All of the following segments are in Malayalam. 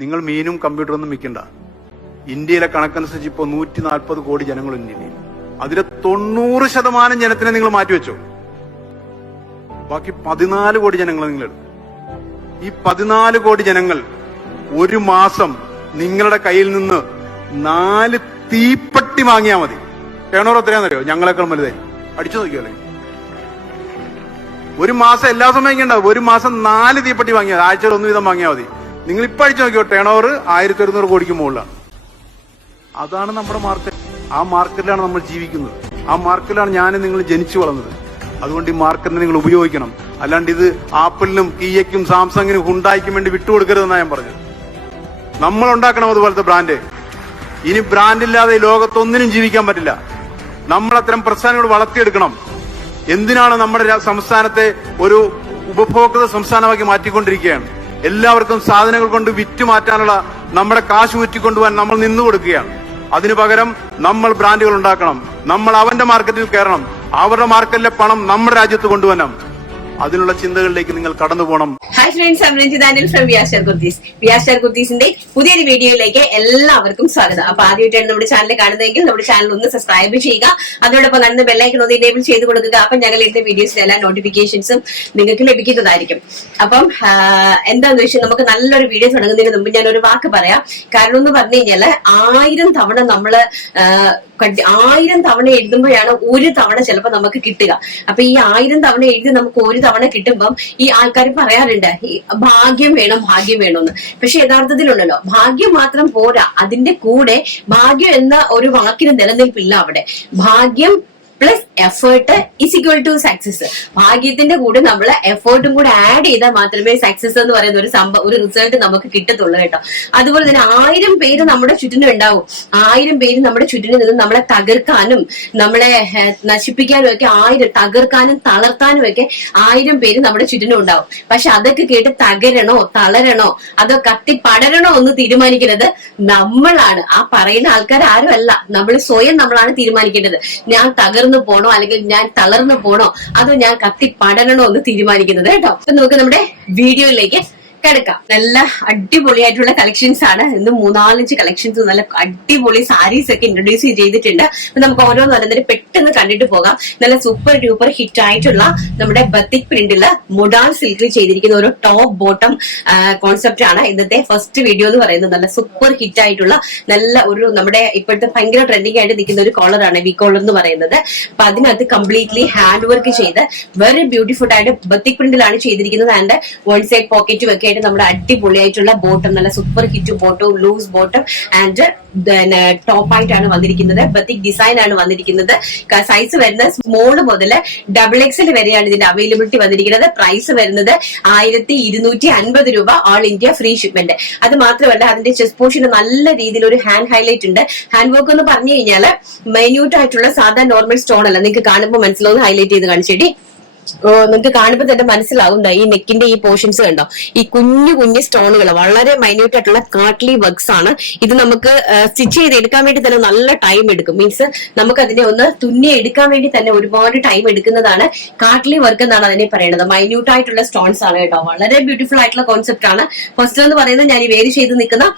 നിങ്ങൾ മീനും കമ്പ്യൂട്ടറൊന്നും വിൽക്കണ്ട. ഇന്ത്യയിലെ കണക്കനുസരിച്ച് ഇപ്പോൾ 140 കോടി ജനങ്ങളുണ്ട് ഇന്ത്യയിൽ. അതിലെ 90% ജനത്തിനെ നിങ്ങൾ മാറ്റിവെച്ചോ. ബാക്കി 14 കോടി ജനങ്ങൾ നിങ്ങൾ എടുക്കും. ഈ 14 കോടി ജനങ്ങൾ ഒരു മാസം നിങ്ങളുടെ കയ്യിൽ നിന്ന് 4 തീപ്പെട്ടി വാങ്ങിയാൽ മതി. ടേണോർ എത്രയാണെന്നറിയോ? ഞങ്ങളെക്കാൾ വലുതായി. അടിച്ചു നോക്കിയല്ലേ? ഒരു മാസം എല്ലാ സമയം ഉണ്ടാവും. ഒരു മാസം 4 തീപ്പെട്ടി വാങ്ങിയാൽ, ആഴ്ചയിൽ 1 വീതം വാങ്ങിയാൽ മതി. നിങ്ങൾ ഇപ്പൊ അടിച്ചു നോക്കിയോ, ടേണോർ 1100 കോടിക്ക് മുകളിലാണ്. അതാണ് നമ്മുടെ മാർക്കറ്റ്. ആ മാർക്കറ്റിലാണ് നമ്മൾ ജീവിക്കുന്നത്. ആ മാർക്കറ്റിലാണ് ഞാൻ നിങ്ങൾ ജനിച്ചു വളർന്നത്. അതുകൊണ്ട് ഈ മാർക്കറ്റിനെ നിങ്ങൾ ഉപയോഗിക്കണം. അല്ലാണ്ട് ഇത് ആപ്പിളിനും കിയയ്ക്കും സാംസങ്ങിനും ഹുണ്ടായിക്കും വേണ്ടി വിട്ടുകൊടുക്കരുതെന്നാണ് ഞാൻ പറഞ്ഞത്. നമ്മൾ ഉണ്ടാക്കണം അതുപോലത്തെ ബ്രാൻഡ്. ഇനി ബ്രാൻഡില്ലാതെ ലോകത്തൊന്നിനും ജീവിക്കാൻ പറ്റില്ല. നമ്മൾ അത്തരം പ്രസ്ഥാനങ്ങൾ വളർത്തിയെടുക്കണം. എന്തിനാണ് നമ്മുടെ സംസ്ഥാനത്തെ ഒരു ഉപഭോക്തൃ സംസ്ഥാനമാക്കി മാറ്റിക്കൊണ്ടിരിക്കുകയാണ്. എല്ലാവർക്കും സാധനങ്ങൾ കൊണ്ട് വിറ്റ് മാറ്റാനുള്ള നമ്മുടെ കാശ് ഊറ്റിക്കൊണ്ടുപോകാൻ നമ്മൾ നിന്നു കൊടുക്കുകയാണ്. അതിനു പകരം നമ്മൾ ബ്രാൻഡുകൾ ഉണ്ടാക്കണം. നമ്മൾ അവന്റെ മാർക്കറ്റിൽ കയറണം. അവരുടെ മാർക്കറ്റിലെ പണം നമ്മുടെ രാജ്യത്ത് കൊണ്ടുവരണം. അതിനുള്ള ചിന്തകളിലേക്ക് നിങ്ങൾ കടന്നു പോകണം. Hi friends, I'm Ranjitha Anil from Viashar Kurtis. വിയാഷർ കുർത്തീസിന്റെ പുതിയൊരു വീഡിയോയിലേക്ക് എല്ലാവർക്കും സ്വാഗതം. അപ്പൊ ആദ്യമായിട്ടാണ് നമ്മുടെ ചാനൽ കാണുന്നതെങ്കിൽ നമ്മുടെ ചാനൽ ഒന്ന് സബ്സ്ക്രൈബ് ചെയ്യുക. അതോടൊപ്പം കാണുന്ന ബെല്ലൈക്കൺ ഒന്ന് എനേബിൾ ചെയ്ത് കൊടുക്കുക. അപ്പൊ ഞങ്ങൾ ഇടുന്ന വീഡിയോസിന്റെ എല്ലാ നോട്ടിഫിക്കേഷൻസും നിങ്ങൾക്ക് ലഭിക്കുന്നതായിരിക്കും. അപ്പം എന്താന്ന് വെച്ചാൽ നമുക്ക് നല്ലൊരു വീഡിയോ തുടങ്ങുന്നതിന് മുമ്പ് ഞാൻ ഒരു വാക്ക് പറയാം. കാരണം എന്ന് പറഞ്ഞു കഴിഞ്ഞാല് 1000 തവണ നമ്മള് 1000 തവണ എഴുതുമ്പോഴാണ് ഒരു തവണ ചിലപ്പോൾ നമുക്ക് കിട്ടുക. അപ്പൊ ഈ 1000 തവണ എഴുതി നമുക്ക് ഒരു തവണ കിട്ടുമ്പം ഈ ആൾക്കാർ പറയാറുണ്ട് ഈ ഭാഗ്യം വേണം, ഭാഗ്യം വേണമെന്ന്. പക്ഷെ യഥാർത്ഥത്തിലുണ്ടല്ലോ, ഭാഗ്യം മാത്രം പോരാ. അതിന്റെ കൂടെ ഭാഗ്യം എന്ന ഒരു വാക്കിന് നിലനിൽപ്പില്ല അവിടെ. ഭാഗ്യം plus effort is equal to success. ഭാഗ്യത്തിന്റെ കൂടെ നമ്മൾ എഫേർട്ടും കൂടെ ആഡ് ചെയ്താൽ മാത്രമേ സക്സസ് എന്ന് പറയുന്ന ഒരു റിസൾട്ട് നമുക്ക് കിട്ടത്തുള്ളൂ കേട്ടോ. അതുപോലെ തന്നെ 1000 പേര് നമ്മുടെ ചുറ്റിനും ഉണ്ടാവും. 1000 പേര് നമ്മുടെ ചുറ്റിനും നിന്ന് നമ്മളെ തകർക്കാനും നമ്മളെ നശിപ്പിക്കാനും ഒക്കെ തകർക്കാനും തളർത്താനും ഒക്കെ 1000 പേര് നമ്മുടെ ചുറ്റിനും ഉണ്ടാവും. പക്ഷെ അതൊക്കെ കേട്ട് തകരണോ തളരണോ അതോ കത്തി പടരണോ എന്ന് തീരുമാനിക്കുന്നത് നമ്മളാണ്. ആ പറയുന്ന ആൾക്കാർ ആരും അല്ല, നമ്മൾ സ്വയം നമ്മളാണ് തീരുമാനിക്കേണ്ടത്. ഞാൻ തകർന്നു പോണോ അല്ലെങ്കിൽ ഞാൻ തളർന്നു പോണോ അതോ ഞാൻ കത്തി പടരണോ എന്ന് തീരുമാനിക്കുന്നത് കേട്ടോ. അപ്പൊ നമുക്ക് നമ്മുടെ വീഡിയോയിലേക്ക് കിടക്കാം. നല്ല അടിപൊളിയായിട്ടുള്ള കളക്ഷൻസ് ആണ്. ഇന്ന് 3-4 കളക്ഷൻസ് നല്ല അടിപൊളി സാരീസ് ഒക്കെ ഇൻട്രൊഡ്യൂസ് ചെയ്തിട്ടുണ്ട്. അപ്പൊ നമുക്ക് ഓരോന്ന് വന്നതിന് പെട്ടെന്ന് കണ്ടിട്ട് പോകാം. നല്ല സൂപ്പർ ഡ്യൂപ്പർ ഹിറ്റ് ആയിട്ടുള്ള നമ്മുടെ ബത്തിക് പ്രിന്റില് മൊഡാൾ സിൽക്കിൽ ചെയ്തിരിക്കുന്ന ഒരു ടോപ്പ് ബോട്ടം കോൺസെപ്റ്റ് ആണ് ഇന്നത്തെ ഫസ്റ്റ് വീഡിയോ എന്ന് പറയുന്നത്. നല്ല സൂപ്പർ ഹിറ്റ് ആയിട്ടുള്ള നല്ല ഒരു നമ്മുടെ ഇപ്പോഴത്തെ ഭയങ്കര ട്രെൻഡിങ് ആയിട്ട് നിൽക്കുന്ന ഒരു കോളറാണ് വി കോളർ എന്ന് പറയുന്നത്. അപ്പൊ അതിനകത്ത് കംപ്ലീറ്റ്ലി ഹാൻഡ് വർക്ക് ചെയ്ത് വെരി ബ്യൂട്ടിഫുൾ ആയിട്ട് ബത്തിക് പ്രിന്റിലാണ് ചെയ്തിരിക്കുന്നത്. ആൻഡ് വൺ സൈഡ് പോക്കറ്റും ഒക്കെ നമ്മുടെ അടിപൊളിയായിട്ടുള്ള ബോട്ടം, നല്ല super hit bottom, loose bottom and top ആയിട്ടാണ് വന്നിരിക്കുന്നത്. ബത്തിക് ഡിസൈൻ ആണ് വന്നിരിക്കുന്നത്. സൈസ് വരുന്നത് സ്മോൾ മുതൽ XXL വരെയാണ് ഇതിന്റെ അവൈലബിലിറ്റി വന്നിരിക്കുന്നത്. പ്രൈസ് വരുന്നത് 1250 രൂപ, ഓൾ ഇന്ത്യ ഫ്രീ ഷിപ്മെന്റ്. അത് മാത്രമല്ല അതിന്റെ ചെസ്റ്റ് പോർഷന് നല്ല രീതിയിൽ ഒരു ഹാൻഡ് ഹൈലൈറ്റ് ഉണ്ട്. ഹാൻഡ് വർക്ക് എന്ന് പറഞ്ഞു കഴിഞ്ഞാൽ മൈന്യൂട്ട് ആയിട്ടുള്ള സാധാ നോർമൽ സ്റ്റോൺ അല്ല. നിങ്ങൾക്ക് കാണുമ്പോൾ മനസ്സിലാവും. ഹൈലൈറ്റ് ചെയ്ത് കാണിച്ചേടി. നിങ്ങൾക്ക് കാണുമ്പോൾ തന്നെ മനസ്സിലാവും. ഈ നെക്കിന്റെ ഈ പോർഷൻസ് കണ്ടോ, ഈ കുഞ്ഞു കുഞ്ഞു സ്റ്റോണുകൾ വളരെ മൈന്യൂട്ട് ആയിട്ടുള്ള കാട്ട്ലി വർക്ക്സ് ആണ്. ഇത് നമുക്ക് സ്റ്റിച്ച് ചെയ്ത് എടുക്കാൻ വേണ്ടി തന്നെ നല്ല ടൈം എടുക്കും. മീൻസ് നമുക്ക് അതിനെ ഒന്ന് തുന്നി എടുക്കാൻ വേണ്ടി തന്നെ ഒരുപാട് ടൈം എടുക്കുന്നതാണ് കാട്ട്ലി വർക്ക് എന്നാണ് അതിനെ പറയുന്നത്. മൈന്യൂട്ട് ആയിട്ടുള്ള സ്റ്റോൺസ് ആണ് കേട്ടോ. വളരെ ബ്യൂട്ടിഫുൾ ആയിട്ടുള്ള കോൺസെപ്റ്റ് ആണ്. ഫസ്റ്റ് എന്ന് പറയുന്നത് ഞാൻ ഈ വേര് ചെയ്ത് നിൽക്കുന്ന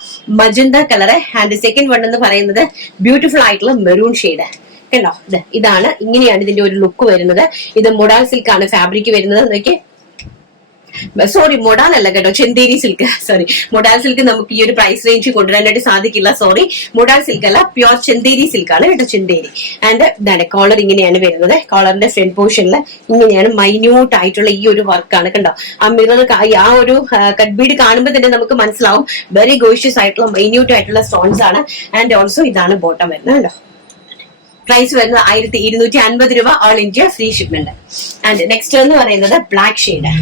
magenta colour. And second one എന്ന് പറയുന്നത് ബ്യൂട്ടിഫുൾ ആയിട്ടുള്ള മെറൂൺ ഷെയ്ഡ്. കണ്ടോ, ഇതാണ്, ഇങ്ങനെയാണ് ഇതിന്റെ ഒരു ലുക്ക് വരുന്നത്. ഇത് മൊഡാൾ സിൽക്ക് ആണ് ഫാബ്രിക് വരുന്നത്. നോക്കി, സോറി മൊഡാൽ അല്ല കേട്ടോ, Chanderi silk. Sorry, modal silk നമുക്ക് ഈ ഒരു പ്രൈസ് റേഞ്ച് കൊണ്ടുവരാനായിട്ട് സാധിക്കില്ല. സോറി, മൊഡാൽ സിൽക്ക് അല്ല, പ്യോർ ചെന്തേരി സിൽക്ക് ആണ് കേട്ടോ, ചെന്തേരി. ആൻഡ് ഇതാണ് കോളർ, ഇങ്ങനെയാണ് വരുന്നത്. കോളറിന്റെ ഫ്രണ്ട് പോർഷനിൽ ഇങ്ങനെയാണ് മൈന്യൂട്ട് ആയിട്ടുള്ള ഈ ഒരു വർക്കാണ്. കണ്ടോ, ആ മിറർ ആ ഒരു കട്ട് ബീഡ് കാണുമ്പോൾ തന്നെ നമുക്ക് മനസ്സിലാവും വെരി ഗോഷ്യസ് ആയിട്ടുള്ള മൈന്യൂട്ട് ആയിട്ടുള്ള സ്റ്റോൺസ് ആണ്. ആൻഡ് ഓൾസോ ഇതാണ് ബോട്ടം വരുന്നത്. കണ്ടോ, പ്രൈസ് വരുന്നത് 1250 രൂപ, all India free shipment. And next എന്ന് പറയുന്നത് ബ്ലാക്ക് ഷെയ്ഡ്.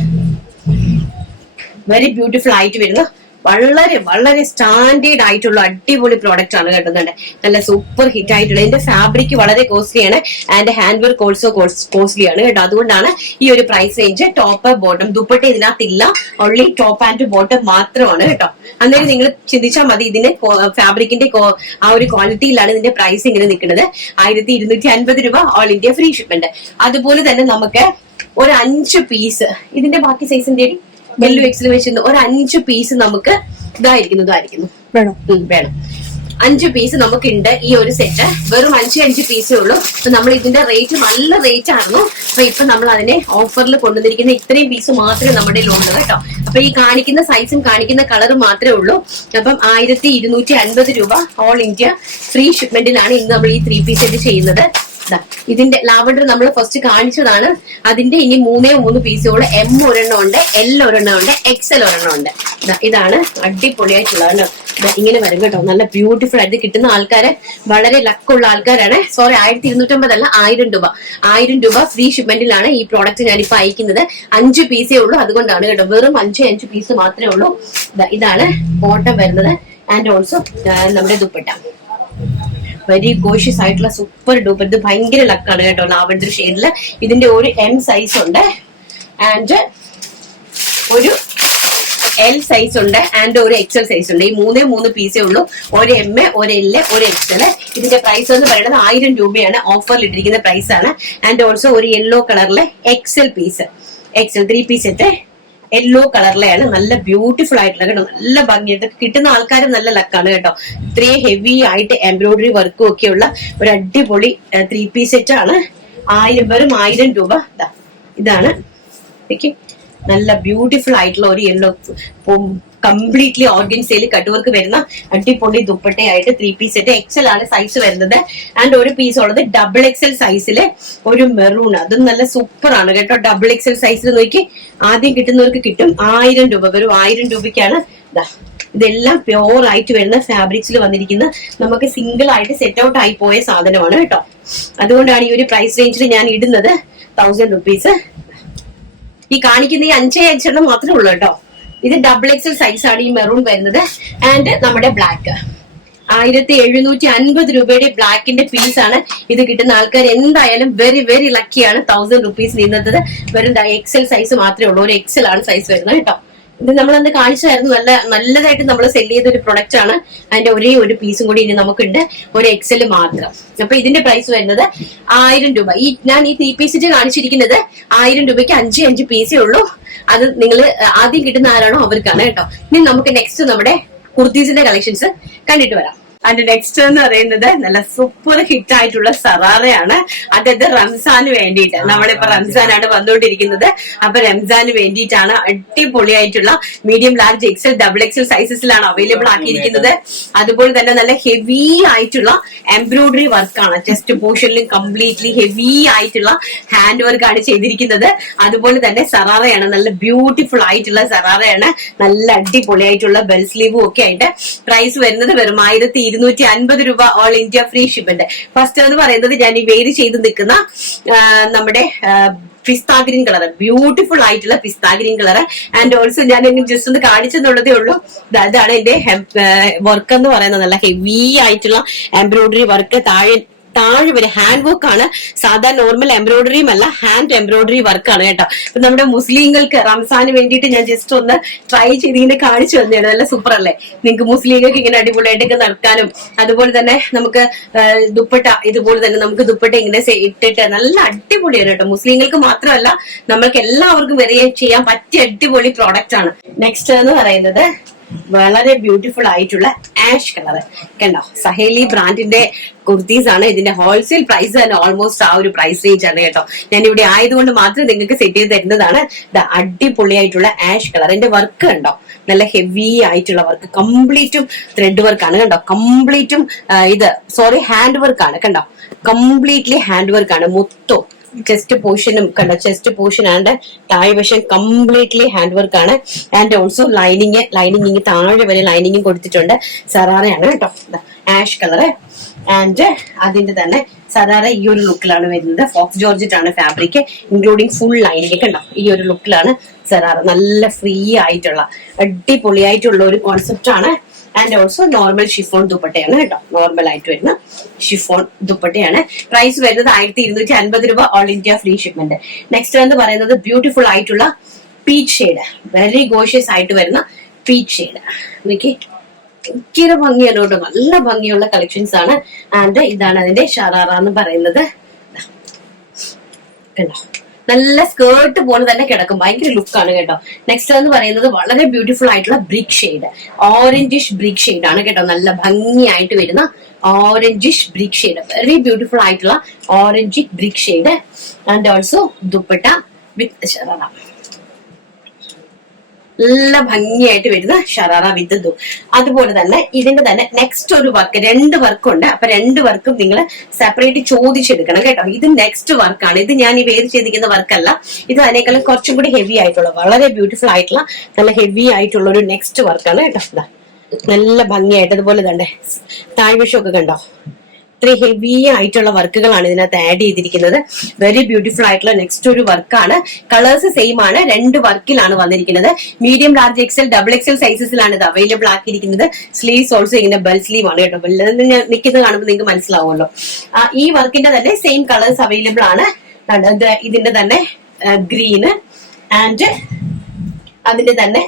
വെരി ബ്യൂട്ടിഫുൾ ആയിട്ട് വരുന്നു. വളരെ വളരെ സ്റ്റാൻഡേർഡ് ആയിട്ടുള്ള അടിപൊളി പ്രോഡക്റ്റ് ആണ് കേട്ടുന്നുണ്ട്. നല്ല സൂപ്പർ ഹിറ്റ് ആയിട്ടുള്ള. ഇതിന്റെ ഫാബ്രിക് വളരെ കോസ്റ്റ്ലി ആണ്. And hand work also costly ആണ് കേട്ടോ. അതുകൊണ്ടാണ് ഈ ഒരു price range. Top bottom dupatta ഇതിനകത്തില്ല, ഓൺലി ടോപ്പ് ആൻഡ് ബോട്ടം മാത്രമാണ് കേട്ടോ. അന്നേരം നിങ്ങൾ ചിന്തിച്ചാൽ മതി ഇതിന്റെ ഫാബ്രിക്കിന്റെ ആ ഒരു ക്വാളിറ്റിയിലാണ് ഇതിന്റെ പ്രൈസ് ഇങ്ങനെ നിൽക്കുന്നത്. 1250 രൂപ, ഓൾ ഇന്ത്യ ഫ്രീ ഷിപ്മെന്റ്. അതുപോലെ തന്നെ നമുക്ക് ഒരു 5 പീസ് ഇതിന്റെ ബാക്കി സൈസിന്റെ XL വെച്ചിരുന്ന ഒരു 5 പീസ് നമുക്ക് ഇതായിരിക്കുന്നു വേണം. 5 പീസ് നമുക്കുണ്ട് ഈ ഒരു സെറ്റ്. വെറും 5 പീസേ ഉള്ളൂ. അപ്പൊ നമ്മൾ ഇതിന്റെ റേറ്റ് നല്ല റേറ്റ് ആയിരുന്നു. അപ്പൊ ഇപ്പൊ നമ്മൾ അതിനെ ഓഫറിൽ കൊണ്ടുവന്നിരിക്കുന്ന ഇത്രയും പീസ് മാത്രമേ നമ്മുടെ ഉള്ളൂ കേട്ടോ. അപ്പൊ ഈ കാണിക്കുന്ന സൈസും കാണിക്കുന്ന കളറും മാത്രമേ ഉള്ളൂ. അപ്പം 1250 രൂപ ഓൾ ഇന്ത്യ ഫ്രീ ഷിപ്മെന്റിനാണ് ഇന്ന് നമ്മൾ ഈ 3 പീസ് സെറ്റ് ചെയ്യുന്നത്. ഇതിന്റെ ലാവണ്ടർ നമ്മൾ ഫസ്റ്റ് കാണിച്ചതാണ്. അതിന്റെ ഇനി 3 പീസുകൾ. M ഒരെണ്ണം ഉണ്ട്, L ഒരെണ്ണം ഉണ്ട്, XL ഒരെണ്ണം ഉണ്ട്. ഇതാണ് അടിപൊളിയായിട്ടുള്ളത്. ഇങ്ങനെ വരും കേട്ടോ. നല്ല ബ്യൂട്ടിഫുൾ ആയിട്ട് കിട്ടുന്ന ആൾക്കാര് വളരെ ലക്കുള്ള ആൾക്കാരാണ്. സോറി, 1250 അല്ല, 1000 രൂപ. 1000 രൂപ ഫ്രീ ഷിപ്മെന്റിലാണ് ഈ പ്രോഡക്റ്റ് ഞാനിപ്പോ അയക്കുന്നത്. 5 പീസേ ഉള്ളൂ, അതുകൊണ്ടാണ് കേട്ടോ. വെറും 5 പീസ് മാത്രമേ ഉള്ളൂ. ഇതാണ് ബോട്ടം വരുന്നത്. ആൻഡ് ഓൾസോ നമ്മുടെ ദുപ്പട്ട വെരി ഗോഷ്യസ് ആയിട്ടുള്ള സൂപ്പർ ഡൂപ്പർ. ഇത് ഭയങ്കര ലക്കാണ് കേട്ടോ. ലാവണ്ടർ ഷെയ്ഡില് ഇതിന്റെ ഒരു M സൈസ് ഉണ്ട് ആൻഡ് ഒരു L സൈസ് ഉണ്ട് ആൻഡ് ഒരു XL സൈസ് ഉണ്ട്. ഈ 3 പീസേ ഉള്ളൂ. ഒരു M, ഒരു L, ഒരു XL. ഇതിന്റെ പ്രൈസ് എന്ന് പറയുന്നത് 1000 രൂപയാണ്. ഓഫറിൽ ഇട്ടിരിക്കുന്ന പ്രൈസ് ആണ്. ആൻഡ് ഓൾസോ ഒരു യെല്ലോ കളറിലെ XL 3 പീസ് സെറ്റ് യെല്ലോ കളറിലെയാണ്. നല്ല ബ്യൂട്ടിഫുൾ ആയിട്ടുള്ള കേട്ടോ. നല്ല ഭംഗിയായിട്ട് കിട്ടുന്ന ആൾക്കാരും നല്ല ലക്കാണ് കേട്ടോ. ഇത്രയും ഹെവി ആയിട്ട് എംബ്രോയിഡറി വർക്കും ഒക്കെയുള്ള ഒരു അടിപൊളി 3 പീസ് സെറ്റ് ആണ്. വെറും 1000 രൂപ. ഇതാണ് നല്ല ബ്യൂട്ടിഫുൾ ആയിട്ടുള്ള ഒരു യെല്ലോ കംപ്ലീറ്റ്ലി ഓർഗൻസയിൽ കട്ട് വർക്ക് വരുന്ന അടിപൊളി ദുപ്പട്ടയായിട്ട് 3 പീസ് സെറ്റ്. XL ആണ് സൈസ് വരുന്നത്. ആൻഡ് ഒരു പീസ് ഉള്ളത് XXL സൈസില് ഒരു മെറൂൺ. അതും നല്ല സൂപ്പർ ആണ് കേട്ടോ. XXL സൈസിൽ നോക്കി ആദ്യം കിട്ടുന്നവർക്ക് കിട്ടും. 1000 രൂപ. വെറും 1000 രൂപയ്ക്കാണ്. ഇതെല്ലാം പ്യോർ ആയിട്ട് വരുന്ന ഫാബ്രിക്സിൽ വന്നിരിക്കുന്ന നമുക്ക് സിംഗിൾ ആയിട്ട് സെറ്റ് ഔട്ട് ആയി പോയ സാധനമാണ് കേട്ടോ. അതുകൊണ്ടാണ് ഈ ഒരു പ്രൈസ് റേഞ്ചിൽ ഞാൻ ഇടുന്നത്. 1000 റുപ്പീസ്. ഈ കാണിക്കുന്ന ഈ 5 മാത്രമേ ഉള്ളൂ കേട്ടോ. ഇത് XXL സൈസ് ആണ് ഈ മെറൂൺ വരുന്നത്. ആൻഡ് നമ്മുടെ ബ്ലാക്ക് 1750 രൂപയുടെ ബ്ലാക്കിന്റെ പീസ് ആണ്. ഇത് കിട്ടുന്ന ആൾക്കാർ എന്തായാലും വെരി വെരി ലക്കിയാണ്. 1000 റുപ്പീസ് നീങ്ങുന്നത്. വെറും XL സൈസ് മാത്രമേ ഉള്ളൂ. ഒരു XL ആണ് സൈസ് വരുന്നത് കേട്ടോ. ഇത് നമ്മളന്ന് കാണിച്ചായിരുന്നു. നല്ലതായിട്ട് നമ്മൾ സെല് ചെയ്ത ഒരു പ്രൊഡക്റ്റ് ആണ്. അതിന്റെ ഒരേ ഒരു പീസും കൂടി ഇനി നമുക്കുണ്ട്. ഒരു XL മാത്രം. അപ്പൊ ഇതിന്റെ പ്രൈസ് വരുന്നത് 1000 രൂപ. ഞാൻ ഈ 3 പീസ് കാണിച്ചിരിക്കുന്നത് 1000 രൂപയ്ക്ക് 5 പീസേ ഉള്ളൂ. അത് നിങ്ങൾ ആദ്യം കിട്ടുന്ന ആരാണോ അവർക്കാണ് കേട്ടോ. ഇനി നമുക്ക് നെക്സ്റ്റ് നമ്മുടെ കുർത്തീസിന്റെ കളക്ഷൻസ് കണ്ടിട്ട് വരാം. അതിന്റെ നെക്സ്റ്റ് എന്ന് പറയുന്നത് നല്ല സൂപ്പർ ഹിറ്റ് ആയിട്ടുള്ള സറാറയാണ്. അതായത് റംസാന് വേണ്ടിയിട്ട്. നമ്മളിപ്പോ റംസാനാണ് വന്നുകൊണ്ടിരിക്കുന്നത്. അപ്പൊ റംസാന് വേണ്ടിയിട്ടാണ് അടിപൊളിയായിട്ടുള്ള മീഡിയം, ലാർജ്, XL, XXL സൈസസിലാണ് അവൈലബിൾ ആക്കിയിരിക്കുന്നത്. അതുപോലെ തന്നെ നല്ല ഹെവി ആയിട്ടുള്ള എംബ്രോയിഡറി വർക്കാണ്. ചെസ്റ്റ് പോർഷനിലും കംപ്ലീറ്റ്ലി ഹെവി ആയിട്ടുള്ള ഹാൻഡ് വർക്കാണ് ചെയ്തിരിക്കുന്നത്. അതുപോലെ തന്നെ സറാറയാണ്. നല്ല ബ്യൂട്ടിഫുൾ ആയിട്ടുള്ള സറാറയാണ്. നല്ല അടിപൊളിയായിട്ടുള്ള ബെൽ സ്ലീവും ഒക്കെ ആയിട്ട്. പ്രൈസ് വരുന്നത് വെറും 1250 രൂപ all India free shipment. First എന്ന് പറയുന്നത് ഞാൻ ഈ വെയർ ചെയ്ത് നിൽക്കുന്ന നമ്മുടെ പിസ്താ ഗ്രീൻ കളർ. ബ്യൂട്ടിഫുൾ ആയിട്ടുള്ള പിസ്താ ഗ്രീൻ കളർ. ആൻഡ് ഓൾസോ ഞാൻ ജസ്റ്റ് ഒന്ന് കാണിച്ചെന്നുള്ളതേ ഉള്ളൂ. അതാണ് എന്റെ വർക്ക് എന്ന് പറയുന്നത്. നല്ല ഹെവി ആയിട്ടുള്ള എംബ്രോയിഡറി വർക്ക്. താഴെ വരെ ഹാൻഡ് വർക്ക് ആണ്. സാധാരണ നോർമൽ എംബ്രോയിഡറിയും അല്ല, ഹാൻഡ് എംബ്രോയിഡറി വർക്കാണ് കേട്ടോ. അപ്പൊ നമ്മുടെ മുസ്ലിങ്ങൾക്ക് റംസാന് വേണ്ടിയിട്ട് ഞാൻ ജസ്റ്റ് ഒന്ന് ട്രൈ ചെയ്ത് ഇങ്ങനെ കാണിച്ചു തന്നെയാണ്. നല്ല സൂപ്പർ അല്ലേ? നിങ്ങൾക്ക് മുസ്ലിങ്ങൾക്ക് ഇങ്ങനെ അടിപൊളിയായിട്ടൊക്കെ നടക്കാനും അതുപോലെ തന്നെ നമുക്ക് ദുപ്പട്ട ഇതുപോലെ തന്നെ നമുക്ക് ദുപ്പട്ട ഇങ്ങനെ ഇട്ടിട്ട് നല്ല അടിപൊളിയാണ് കേട്ടോ. മുസ്ലിങ്ങൾക്ക് മാത്രമല്ല നമ്മൾക്ക് എല്ലാവർക്കും വരെ ചെയ്യാൻ പറ്റിയ അടിപൊളി പ്രോഡക്റ്റ് ആണ്. നെക്സ്റ്റ് എന്ന് പറയുന്നത് വളരെ ബ്യൂട്ടിഫുൾ ആയിട്ടുള്ള ആഷ് കളർ കണ്ടോ. സഹേലി ബ്രാൻഡിന്റെ കുർത്തീസ് ആണ്. ഇതിന്റെ ഹോൾസെയിൽ പ്രൈസ് തന്നെ ഓൾമോസ്റ്റ് ആ ഒരു പ്രൈസ് റേഞ്ച് ആണ് കേട്ടോ. ഞാൻ ഇവിടെ ആയതുകൊണ്ട് മാത്രം നിങ്ങൾക്ക് സെറ്റ് ചെയ്ത് തരുന്നതാണ്. അടിപൊളിയായിട്ടുള്ള ആഷ് കളർ. എന്റെ വർക്ക് കണ്ടോ, നല്ല ഹെവി ആയിട്ടുള്ള വർക്ക്. കംപ്ലീറ്റും ത്രെഡ് വർക്കാണ് കണ്ടോ. കംപ്ലീറ്റും ഹാൻഡ് വർക്കാണ് കണ്ടോ. കംപ്ലീറ്റ്ലി ഹാൻഡ് വർക്കാണ് മൊത്തം. ചെസ്റ്റ് പോർഷനും കണ്ടോ. ചെസ്റ്റ് പോർഷൻ ആൻഡ് താഴെ വശം കംപ്ലീറ്റ്ലി ഹാൻഡ് വർക്ക് ആണ്. ആൻഡ് ഓൾസോ ലൈനിങ് താഴെ വരെ ലൈനിങ്ങും കൊടുത്തിട്ടുണ്ട്. സറാറയാണ് കേട്ടോ. Ash colour. ആൻഡ് അതിന്റെ തന്നെ സറാറ ഈ ഒരു ലുക്കിലാണ് വരുന്നത്. ഫോക്സ് ജോർജറ്റ് ആണ് ഫാബ്രിക്, ഇൻക്ലൂഡിങ് ഫുൾ ലൈനിങ് കണ്ടോ. ഈ ഒരു ലുക്കിലാണ് സറാറ. നല്ല ഫ്രീ ആയിട്ടുള്ള അടിപൊളിയായിട്ടുള്ള ഒരു കോൺസെപ്റ്റ് ആണ്. ആൻഡ് ഓൾസോ നോർമൽ ഷിഫോൺ ദുപ്പട്ടയാണ് കേട്ടോ. നോർമൽ ആയിട്ട് വരുന്ന ഷിഫോൺ ദുപ്പട്ടയാണ്. പ്രൈസ് വരുന്നത് 1250 രൂപ all India free shipment. Next എന്ന് പറയുന്നത് ബ്യൂട്ടിഫുൾ ആയിട്ടുള്ള പീച്ച് ഷെയ്ഡ്. വെരി ഗോഷ്യസ് ആയിട്ട് വരുന്ന പീച്ച് ഷെയ്ഡ്. നോക്കി ഭയങ്കര ഭംഗിയാണ് കേട്ടോ. നല്ല ഭംഗിയുള്ള കളക്ഷൻസ് ആണ്. ആൻഡ് ഇതാണ് അതിന്റെ ഷറാറ എന്ന് പറയുന്നത് കണ്ടോ. നല്ല സ്കേർട്ട് പോലെ തന്നെ കിടക്കും, ഭയങ്കര ലുക്കാണ് കേട്ടോ. നെക്സ്റ്റ് എന്ന് പറയുന്നത് വളരെ ബ്യൂട്ടിഫുൾ ആയിട്ടുള്ള brick shade, orangish brick shade ആണ് കേട്ടോ. നല്ല ഭംഗിയായിട്ട് വരുന്ന orangish brick shade, very beautiful ആയിട്ടുള്ള orange brick shade. And also dupatta with sharara, നല്ല ഭംഗിയായിട്ട് വരുന്ന ഷറാറ വിത്ത് ദു. അതുപോലെ തന്നെ ഇതിന്റെ തന്നെ നെക്സ്റ്റ് ഒരു വർക്ക്, 2 വർക്കുണ്ട്. അപ്പൊ 2 വർക്കും നിങ്ങൾ സെപ്പറേറ്റ് ചോദിച്ചെടുക്കണം കേട്ടോ. ഇത് നെക്സ്റ്റ് വർക്കാണ്, ഇത് ഞാൻ ഈ വേര് ചെയ്തിരിക്കുന്ന വർക്കല്ല. ഇത് അതിനേക്കാളും കുറച്ചും കൂടി ഹെവി ആയിട്ടുള്ള, വളരെ ബ്യൂട്ടിഫുൾ ആയിട്ടുള്ള നല്ല ഹെവി ആയിട്ടുള്ള ഒരു നെക്സ്റ്റ് വർക്കാണ് കേട്ടോ. നല്ല ഭംഗിയായിട്ട് അതുപോലെ തന്നെ താഴ്വശമൊക്കെ കണ്ടോ, ഇത്ര ഹെവി ആയിട്ടുള്ള വർക്കുകളാണ് ഇതിനകത്ത് ആഡ് ചെയ്തിരിക്കുന്നത്. വെരി ബ്യൂട്ടിഫുൾ ആയിട്ടുള്ള നെക്സ്റ്റ് ഒരു വർക്കാണ്. കളേഴ്സ് സെയിം ആണ്, 2 വർക്കിലാണ് വന്നിരിക്കുന്നത്. Medium, large, XL, double XL സൈസസിലാണ് ഇത് അവൈലബിൾ ആക്കിയിരിക്കുന്നത്. സ്ലീവ്സ് ഓൾസോ ഇങ്ങനെ ബെൽ സ്ലീവ് ആണ് കേട്ടോ. നിൽക്കുന്നത് കാണുമ്പോൾ നിങ്ങൾക്ക് മനസ്സിലാവുമല്ലോ. ഈ വർക്കിന്റെ തന്നെ സെയിം കളേഴ്സ് അവൈലബിൾ ആണ്. ഇതിന്റെ തന്നെ ഗ്രീന് ആൻഡ് അതിന്റെ തന്നെ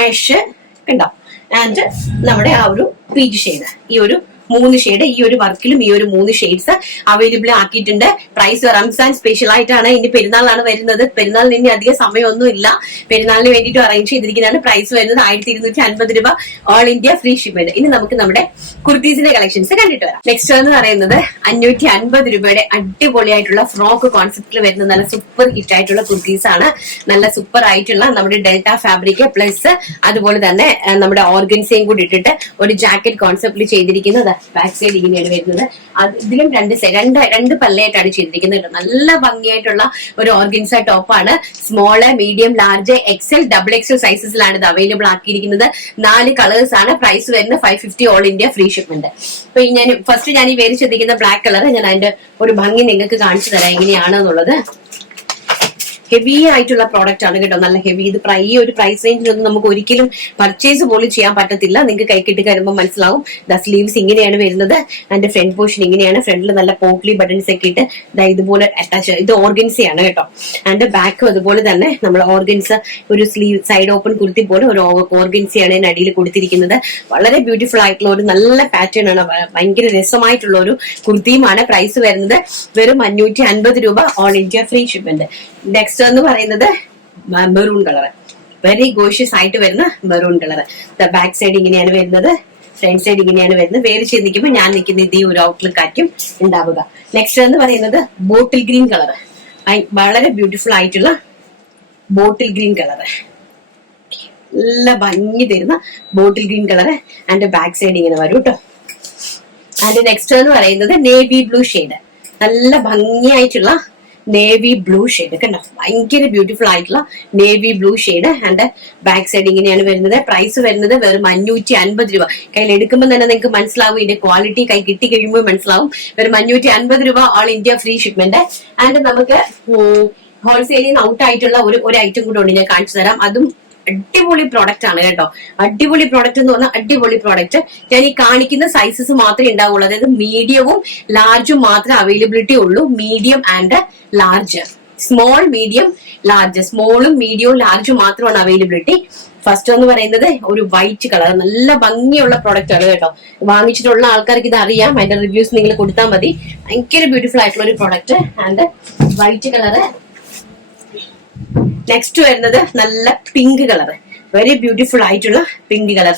ആഷ് കണ്ടോ, ആൻഡ് നമ്മുടെ ആ ഒരു പീച്ച് ഷെയ്ഡ്, ഈ ഒരു 3 ഷെയ്ഡ് ഈ ഒരു വർക്കിലും ഈ ഒരു 3 ഷെയ്ഡ്സ് അവൈലബിൾ ആക്കിയിട്ടുണ്ട്. പ്രൈസ് റംസാൻ സ്പെഷ്യൽ ആയിട്ടാണ്, ഇനി പെരുന്നാളാണ് വരുന്നത്. പെരുന്നാളിന് ഇനി അധികം സമയമൊന്നും ഇല്ല, പെരുന്നാളിന് വേണ്ടിയിട്ട് അറേഞ്ച് ചെയ്തിരിക്കുന്നതാണ്. പ്രൈസ് വരുന്നത് 1250 രൂപ, ഓൾ ഇന്ത്യ ഫ്രീ ഷിപ്മെന്റ്. ഇനി നമുക്ക് നമ്മുടെ കുർത്തീസിന്റെ കളക്ഷൻസ് കണ്ടിട്ട് വരാം. നെക്സ്റ്റ് എന്ന് പറയുന്നത് 550 രൂപയുടെ അടിപൊളിയായിട്ടുള്ള ഫ്രോക്ക് കോൺസെപ്റ്റിൽ വരുന്ന നല്ല സൂപ്പർ ഹിറ്റ് ആയിട്ടുള്ള കുർത്തീസ് ആണ്. നല്ല സൂപ്പർ ആയിട്ടുള്ള നമ്മുടെ ഡെൽറ്റ ഫാബ്രിക് പ്ലസ് അതുപോലെ തന്നെ നമ്മുടെ ഓർഗൻസയും കൂടി ഇട്ടിട്ട് ഒരു ജാക്കറ്റ് കോൺസെപ്റ്റിൽ ചെയ്തിരിക്കുന്നത്. ബാക്ക് സൈഡ് ഇങ്ങനെയാണ് വരുന്നത്. ഇതിലും രണ്ട് പല്ലയായിട്ടാണ് ചെയ്തിരിക്കുന്നത്. നല്ല ഭംഗിയായിട്ടുള്ള ഒരു ഓർഗൻസ ടോപ്പാണ്. Small, medium, large, XL, double XL സൈസസിലാണ് ഇത് അവൈലബിൾ ആക്കിയിരിക്കുന്നത്. 4 കളേഴ്സ് ആണ്. പ്രൈസ് വരുന്നത് 550, ഓൾ ഇന്ത്യ ഫ്രീ ഷിപ്മെന്റ്. അപ്പൊ ഞാൻ ഈ വേര് ശ്രദ്ധിക്കുന്ന ബ്ലാക്ക് കളർ, ഞാൻ അതിന്റെ ഒരു ഭംഗി നിങ്ങൾക്ക് കാണിച്ചു തരാം എങ്ങനെയാണെന്നുള്ളത്. ഹെവി ആയിട്ടുള്ള പ്രോഡക്റ്റ് ആണ് കേട്ടോ, നല്ല ഹെവി. ഇത് ഈ ഒരു പ്രൈസ് റേഞ്ചിലൊന്നും നമുക്ക് ഒരിക്കലും പർച്ചേസ് പോലും ചെയ്യാൻ പറ്റത്തില്ല. നിങ്ങൾക്ക് കൈ കിട്ടി വരുമ്പോൾ മനസ്സിലാവും. സ്ലീവ്സ് ഇങ്ങനെയാണ് വരുന്നത്. അതിന്റെ ഫ്രണ്ട് പോർഷൻ ഇങ്ങനെയാണ്. ഫ്രണ്ടിൽ നല്ല പോപ്ലി ബട്ടൺസ് ഒക്കെ ഇട്ട് ഇതുപോലെ അറ്റാച്ച്, ഇത് ഓർഗൻസയാണ് കേട്ടോ. അതിന്റെ ബാക്കും അതുപോലെ തന്നെ നമ്മൾ ഓർഗൻസ്, ഒരു സ്ലീവ് സൈഡ് ഓപ്പൺ കുർത്തി പോലെ ഒരു ഓർഗൻസയാണ് ഇതിന് അടിയിൽ കൊടുത്തിരിക്കുന്നത്. വളരെ ബ്യൂട്ടിഫുൾ ആയിട്ടുള്ള ഒരു നല്ല പാറ്റേൺ ആണ്, ഭയങ്കര രസമായിട്ടുള്ള ഒരു കുർത്തിയുമാണ്. പ്രൈസ് വരുന്നത് വെറും 550 രൂപ, all India free shipment. Next എന്ന് പറയുന്നത് മെറൂൺ കളർ, വെരി ഗോഷ്യസ് ആയിട്ട് വരുന്ന മെറൂൺ കളർ. ബാക്ക് സൈഡ് ഇങ്ങനെയാണ് വരുന്നത്, ഫ്രണ്ട് സൈഡ് ഇങ്ങനെയാണ് വരുന്നത്. വേര് ചെയ്ത് നിൽക്കുമ്പോൾ ഞാൻ നിൽക്കുന്ന ഈ ഒരു ഔട്ട്ലുക്ക് ആയിരിക്കും ഉണ്ടാവുക. നെക്സ്റ്റ് എന്ന് പറയുന്നത് ബോട്ടിൽ ഗ്രീൻ കളർ, വളരെ ബ്യൂട്ടിഫുൾ ആയിട്ടുള്ള ബോട്ടിൽ ഗ്രീൻ കളർ, നല്ല ഭംഗി തരുന്ന bottle green colour. And back side ഇങ്ങനെ വരും കേട്ടോ. ആൻഡ് നെക്സ്റ്റ് എന്ന് പറയുന്നത് നേവി ബ്ലൂ ഷെയ്ഡ്, നല്ല ഭംഗിയായിട്ടുള്ള നേവി ബ്ലൂ ഷെയ്ഡ് കണ്ടോ, ഭയങ്കര ബ്യൂട്ടിഫുൾ ആയിട്ടുള്ള navy blue shade. And back side ഇങ്ങനെയാണ് വരുന്നത്. പ്രൈസ് വരുന്നത് വെറും 550 രൂപ. കയ്യിൽ എടുക്കുമ്പോൾ തന്നെ നിങ്ങൾക്ക് മനസ്സിലാവും, ഇതിന്റെ ക്വാളിറ്റി കൈ കിട്ടി കഴിയുമ്പോൾ മനസ്സിലാവും. വെറും 550 രൂപ, all India free shipment. And നമുക്ക് ഹോൾസെയിലിൽ നിന്ന് ഔട്ട് ആയിട്ടുള്ള ഒരു ഐറ്റം കൂടെ ഉണ്ട്, ഞാൻ കാണിച്ചു തരാം. അതും അടിപൊളി പ്രോഡക്റ്റ് ആണ് കേട്ടോ. അടിപൊളി പ്രോഡക്റ്റ് എന്ന് പറഞ്ഞാൽ അടിപൊളി പ്രോഡക്റ്റ്. ഞാൻ ഈ കാണിക്കുന്ന സൈസസ് മാത്രമേ ഉണ്ടാവുള്ളൂ, അതായത് മീഡിയവും ലാർജും മാത്രമേ അവൈലബിലിറ്റി ഉള്ളൂ. Medium and large, small, medium, large. സ്മോളും മീഡിയവും ലാർജും മാത്രമാണ് അവൈലബിലിറ്റി. ഫസ്റ്റ് എന്ന് പറയുന്നത് ഒരു വൈറ്റ് കളർ, നല്ല ഭംഗിയുള്ള പ്രോഡക്റ്റ് ആണ് കേട്ടോ. വാങ്ങിച്ചിട്ടുള്ള ആൾക്കാർക്ക് ഇത് അറിയാം, അതിന്റെ റിവ്യൂസ് നിങ്ങൾ കൊടുത്താൽ മതി. ഭയങ്കര ബ്യൂട്ടിഫുൾ ആയിട്ടുള്ള ഒരു product. And white colour. Next വരുന്നത് നല്ല പിങ്ക് കളർ, വെരി ബ്യൂട്ടിഫുൾ ആയിട്ടുള്ള പിങ്ക് കളർ.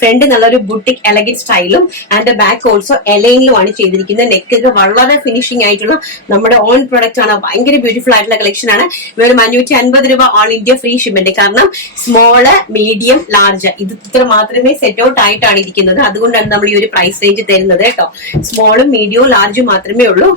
ഫ്രണ്ട് നല്ലൊരു ബുട്ടിക് എലഗന്റ് സ്റ്റൈലും ആൻഡ് ബാക്ക് ഓൾസോ എലൈനിലുമാണ് ചെയ്തിരിക്കുന്നത്. നെക്കൊക്കെ വളരെ ഫിനിഷിംഗ് ആയിട്ടുള്ള നമ്മുടെ ഓൺ പ്രൊഡക്റ്റ് ആണ്. ഭയങ്കര ബ്യൂട്ടിഫുൾ ആയിട്ടുള്ള കളക്ഷൻ ആണ്. വെറും 550 രൂപ, ഓൾ ഇന്ത്യ ഫ്രീ ഷിപ്മെന്റ്. കാരണം സ്മോള്, മീഡിയം, ലാർജ് ഇത് ഇത്ര മാത്രമേ സെറ്റ് ഔട്ട് ആയിട്ടാണ് ഇരിക്കുന്നത്. അതുകൊണ്ടാണ് നമ്മൾ ഈ ഒരു പ്രൈസ് റേഞ്ച് തരുന്നത് കേട്ടോ. സ്മോളും മീഡിയവും ലാർജും മാത്രമേ ഉള്ളൂ.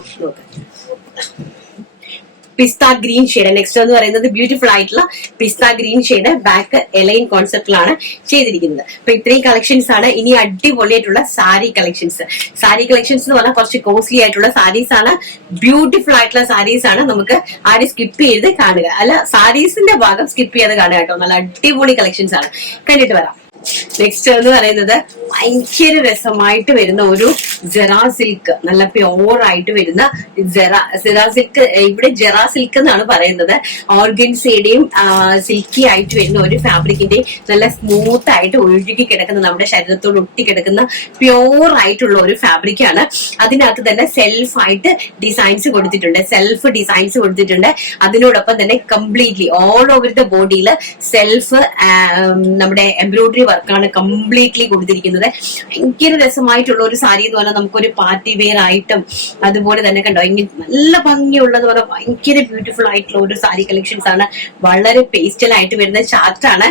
പിസ്ത ഗ്രീൻ ഷെയ്ഡ്. നെക്സ്റ്റ് എന്ന് പറയുന്നത് ബ്യൂട്ടിഫുൾ ആയിട്ടുള്ള പിസ്ത ഗ്രീൻ ഷെയ്ഡ്, ബാക്ക് എലൈൻ കോൺസെപ്റ്റിലാണ് ചെയ്തിരിക്കുന്നത്. അപ്പൊ ഇത്രയും കളക്ഷൻസ് ആണ്. ഇനി അടിപൊളിയായിട്ടുള്ള സാരി കളക്ഷൻസ്. സാരി കളക്ഷൻസ് എന്ന് പറഞ്ഞാൽ കുറച്ച് കോസ്റ്റ്ലി ആയിട്ടുള്ള സാരീസ് ആണ്, ബ്യൂട്ടിഫുൾ ആയിട്ടുള്ള സാരീസ് ആണ്. നമുക്ക് ആരും സ്കിപ്പ് ചെയ്ത് കാണുക, അല്ല സാരീസിന്റെ ഭാഗം സ്കിപ്പ് ചെയ്ത് കാണുക കേട്ടോ. നല്ല അടിപൊളി കളക്ഷൻസ് ആണ്, കണ്ടിട്ട് വരാം. നെക്സ്റ്റ് എന്ന് പറയുന്നത് ഭയങ്കര രസമായിട്ട് വരുന്ന ഒരു ജെറാ സിൽക്ക്, നല്ല പ്യോർ ആയിട്ട് വരുന്ന ജെറാ സിൽക്ക്. ഇവിടെ ജെറാ സിൽക്ക് എന്നാണ് പറയുന്നത്. ഓർഗൻസയുടെയും സിൽക്കി ആയിട്ട് വരുന്ന ഒരു ഫാബ്രിക്കിന്റെ നല്ല സ്മൂത്ത് ആയിട്ട് ഒഴുകി കിടക്കുന്ന, നമ്മുടെ ശരീരത്തോട് ഒട്ടി കിടക്കുന്ന പ്യോർ ആയിട്ടുള്ള ഒരു ഫാബ്രിക്കാണ്. അതിനകത്ത് തന്നെ സെൽഫ് ഡിസൈൻസ് കൊടുത്തിട്ടുണ്ട്. അതിനോടൊപ്പം തന്നെ കംപ്ലീറ്റ്ലി ഓൾ ഓവർ ദ ബോഡിയിൽ സെൽഫ് നമ്മുടെ എംബ്രോയിഡറി വർക്കാണ് കംപ്ലീറ്റ്ലി കൊടുത്തിരിക്കുന്നത്. ഭയങ്കര രസമായിട്ടുള്ള ഒരു സാരി എന്ന് പറഞ്ഞാൽ നമുക്കൊരു പാർട്ടി വെയർ ആയിട്ടും അതുപോലെ തന്നെ കണ്ടോ ഇങ്ങനെ നല്ല ഭംഗിയുള്ളതെന്ന് പറഞ്ഞാൽ ഭയങ്കര ബ്യൂട്ടിഫുൾ ആയിട്ടുള്ള ഒരു സാരി കളക്ഷൻസ് ആണ്. വളരെ പേസ്റ്റൽ ആയിട്ട് വരുന്ന ചാർട്ടാണ്.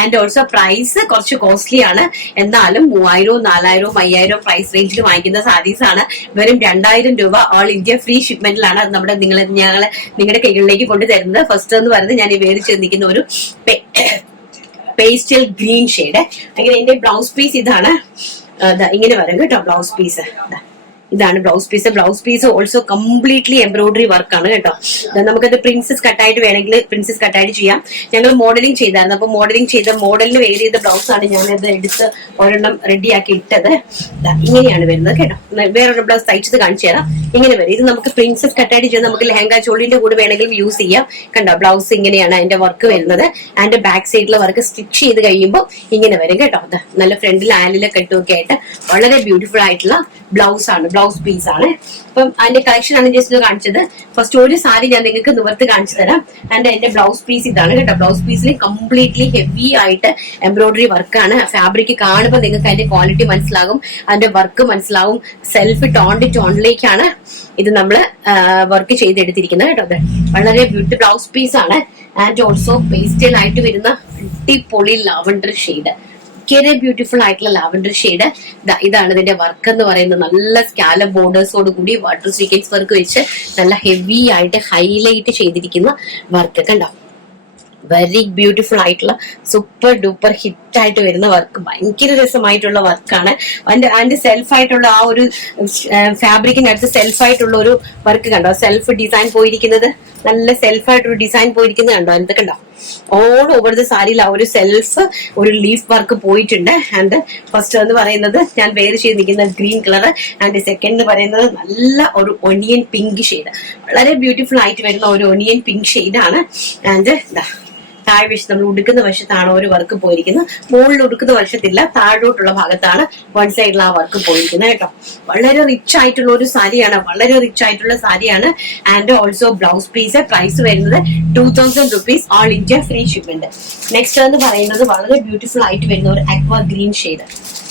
ആൻഡ് ഓൾസോ പ്രൈസ് കുറച്ച് കോസ്റ്റ്ലി ആണ്. എന്നാലും 3000, 4000, 5000 പ്രൈസ് റേഞ്ചിൽ വാങ്ങിക്കുന്ന സാരീസ് ആണ്. വെറും 2000 രൂപ ഓൾ ഇന്ത്യ ഫ്രീ ഷിപ്മെന്റിലാണ് ഞങ്ങൾ നിങ്ങളുടെ കൈകളിലേക്ക് കൊണ്ടുതരുന്നത്. ഫസ്റ്റ് എന്ന് പറയുന്നത് ഞാൻ വേദിച്ച് നിൽക്കുന്ന ഒരു പേസ്റ്റൽ ഗ്രീൻ ഷെയ്ഡ്. അങ്ങനെ എന്റെ ബ്ലൗസ് പീസ് ഇതാണ്. ഇങ്ങനെ വരും കേട്ടോ ബ്ലൗസ് പീസ്. ഇതാണ് blouse piece also completely embroidery വർക്കാണ് കേട്ടോ. നമുക്കത് പ്രിൻസസ് കട്ടായിട്ട് വേണമെങ്കിൽ പ്രിൻസസ് കട്ടായിട്ട് ചെയ്യാം. ഞങ്ങൾ മോഡലിംഗ് ചെയ്തായിരുന്നു. അപ്പൊ മോഡലിംഗ് ചെയ്ത മോഡലിന് വെയർ ചെയ്ത ബ്ലൗസ് ആണ് ഞാനത് എടുത്ത് ഒരെണ്ണം റെഡിയാക്കി ഇട്ടത്. ഇങ്ങനെയാണ് വരുന്നത് കേട്ടോ. വേറൊരു ബ്ലൗസ് തയ്ച്ചത് കാണിച്ചു തരാം. ഇങ്ങനെ വരും. ഇത് നമുക്ക് പ്രിൻസസ് കട്ടായിട്ട് ചെയ്ത് നമുക്ക് ലെഹങ്ക ചോളിന്റെ കൂടെ വേണമെങ്കിലും യൂസ് ചെയ്യാം. കണ്ടോ ബ്ലൗസ് ഇങ്ങനെയാണ് അതിന്റെ വർക്ക് വരുന്നത്. അതിന്റെ ബാക്ക് സൈഡിലെ വർക്ക് സ്റ്റിച്ച് ചെയ്ത് കഴിയുമ്പോൾ ഇങ്ങനെ വരും കേട്ടോ. നല്ല ഫ്രണ്ടിൽ ആലിലെ കെട്ടുമൊക്കെ ആയിട്ട് വളരെ ബ്യൂട്ടിഫുൾ ആയിട്ടുള്ള ബ്ലൗസ് പീസ് ആണ്. അപ്പം അതിന്റെ കളക്ഷൻ ആണ് ജസ്റ്റ് കാണിച്ചത്. ഫസ്റ്റ് ഒരു സാരി ഞാൻ നിങ്ങൾക്ക് നിവർത്തി കാണിച്ചു തരാം. ആൻഡ് അതിന്റെ ബ്ലൗസ് പീസ് ഇതാണ് കേട്ടോ. ബ്ലൗസ് പീസിൽ കംപ്ലീറ്റ്ലി ഹെവി ആയിട്ട് എംബ്രോയിഡറി വർക്കാണ്. ഫാബ്രിക് കാണുമ്പോൾ നിങ്ങൾക്ക് അതിന്റെ ക്വാളിറ്റി മനസ്സിലാകും, അതിന്റെ വർക്ക് മനസ്സിലാവും. സെൽഫ് ടോണിലേക്കാണ് ഇത് നമ്മൾ വർക്ക് ചെയ്തെടുത്തിരിക്കുന്നത് കേട്ടോ. അത് വളരെ ബ്യൂട്ടിഫുൾ ബ്ലൗസ് പീസ് ആണ്. ആൻഡ് ഓൾസോ പേസ്റ്റൽ ആയിട്ട് വരുന്ന അടിപൊളി ലാവണ്ടർ ഷെയ്ഡ്, ഭയങ്കര ബ്യൂട്ടിഫുൾ ആയിട്ടുള്ള ലാവൻഡർ ഷെയ്ഡ്. ഇതാണ് ഇതിന്റെ വർക്ക് എന്ന് പറയുന്നത്. നല്ല സ്കാലപ്പ് ബോർഡേഴ്സോട് കൂടി വാട്ടർ സീക്വൻസ് വർക്ക് വെച്ച് നല്ല ഹെവി ആയിട്ട് ഹൈലൈറ്റ് ചെയ്തിരിക്കുന്ന വർക്ക് കണ്ടോ. വെരി ബ്യൂട്ടിഫുൾ ആയിട്ടുള്ള സൂപ്പർ ഡൂപ്പർ ഹിറ്റ് ആയിട്ട് വരുന്ന വർക്ക്, ഭയങ്കര രസമായിട്ടുള്ള വർക്കാണ്. അതിന്റെ സെൽഫായിട്ടുള്ള ആ ഒരു ഫാബ്രിക്കിനടുത്ത് സെൽഫായിട്ടുള്ള ഒരു വർക്ക് കണ്ടോ. സെൽഫ് ഡിസൈൻ പോയിരിക്കുന്നത്, നല്ല സെൽഫായിട്ടൊരു ഡിസൈൻ പോയിരിക്കുന്നത് കണ്ടോ. എന്ത് കണ്ടോ, ഓൾ ഓവർ ദ സാരിയിൽ ആ ഒരു സെൽഫ് ഒരു ലീഫ് വർക്ക് പോയിട്ടുണ്ട്. ആൻഡ് ഫസ്റ്റ് എന്ന് പറയുന്നത് ഞാൻ വേറെ ചെയ്ത് നിൽക്കുന്ന ഗ്രീൻ കളർ. ആൻഡ് സെക്കൻഡ് എന്ന് പറയുന്നത് നല്ല ഒരു ഒണിയൻ പിങ്ക് ഷെയ്ഡ്, വളരെ ബ്യൂട്ടിഫുൾ ആയിട്ട് വരുന്ന ഒരു ഒണിയൻ പിങ്ക് ഷെയ്ഡാണ്. ആൻഡ് താഴെ വശത്ത് നമ്മൾ ഉടുക്കുന്ന വശത്താണ് ഒരു വർക്ക് പോയിരിക്കുന്നത്. മുകളിൽ ഉടുക്കുന്ന വശത്തില്ല, താഴോട്ടുള്ള ഭാഗത്താണ് വൺ സൈഡിൽ ആ വർക്ക് പോയിരിക്കുന്നത് കേട്ടോ. വളരെ റിച്ച് ആയിട്ടുള്ള ഒരു സാരിയാണ്. And also blouse piece price വരുന്നത് 2000 rupees all India free shipment. Next എന്ന് പറയുന്നത് വളരെ ബ്യൂട്ടിഫുൾ ആയിട്ട് വരുന്ന ഒരു aqua green shade,